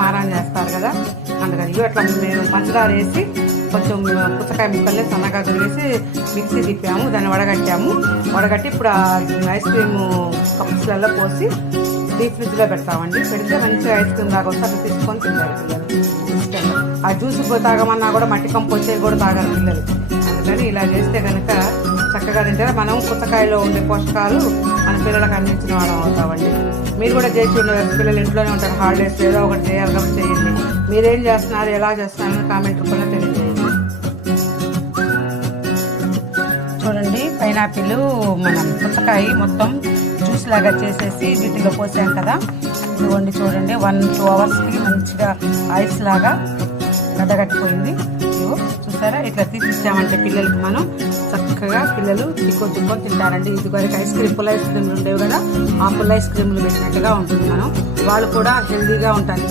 మారాన్ చేస్తారు కదా, అందుకని ఇట్లా మేము పంచదార వేసి కొంచెం పుచ్చకాయ ముక్కల్ని సన్నగా వేసి మిక్సీ తిప్పాము, దాన్ని వడగట్టి ఇప్పుడు ఆ ఐస్ క్రీమ్ కప్స్లలో పోసి డీప్ ఫ్రిడ్జ్లో పెడతామండి. పెడితే మంచిగా ఐస్ క్రీమ్ దాకా వస్తే అట్లా తీసుకొని తింటారు పిల్లలు. ఆ జ్యూస్ తాగమన్నా కూడా మట్టి కంపు వచ్చేది కూడా తాగారు పిల్లలు. అందుకని ఇలా చేస్తే కనుక చక్కగా తింటారు. మనం పుచ్చకాయలో ఉండే పోషకాలు మన పిల్లలకు అందించిన వాళ్ళం అవుతామండి. మీరు కూడా చేసి ఉండవచ్చు, పిల్లలు ఇంట్లోనే ఉంటారు, హాలిడేస్ ఏదో ఒకటి చేయాలి కాబట్టి చేయండి. మీరేం చేస్తున్నారు, ఎలా చేస్తున్నారు కామెంట్ రూపంలో తెలియజేయండి. చూడండి, పైనాపిల్ మనం పుచ్చకాయ మొత్తం జ్యూస్ లాగా చేసేసి వీటిలో పోసాం కదా, ఇదిగోండి చూడండి 1-2 అవర్స్కి మంచిగా ఐస్ లాగా గడ్డగట్టిపోయింది. ఇదిగో చూసారా, ఇట్లా తీసిచ్చామంటే పిల్లలకి మనం చక్కగా పిల్లలు చిక్కొని తింటారండి. ఇదివరకు ఐస్ క్రీమ్ పుల్ల ఐస్ క్రీమ్లు ఉండేవి కదా, ఆ పుల్ల ఐస్ క్రీమ్లు పెట్టినట్టుగా ఉంటుంది. వాళ్ళు కూడా హెల్దీగా ఉంటారు.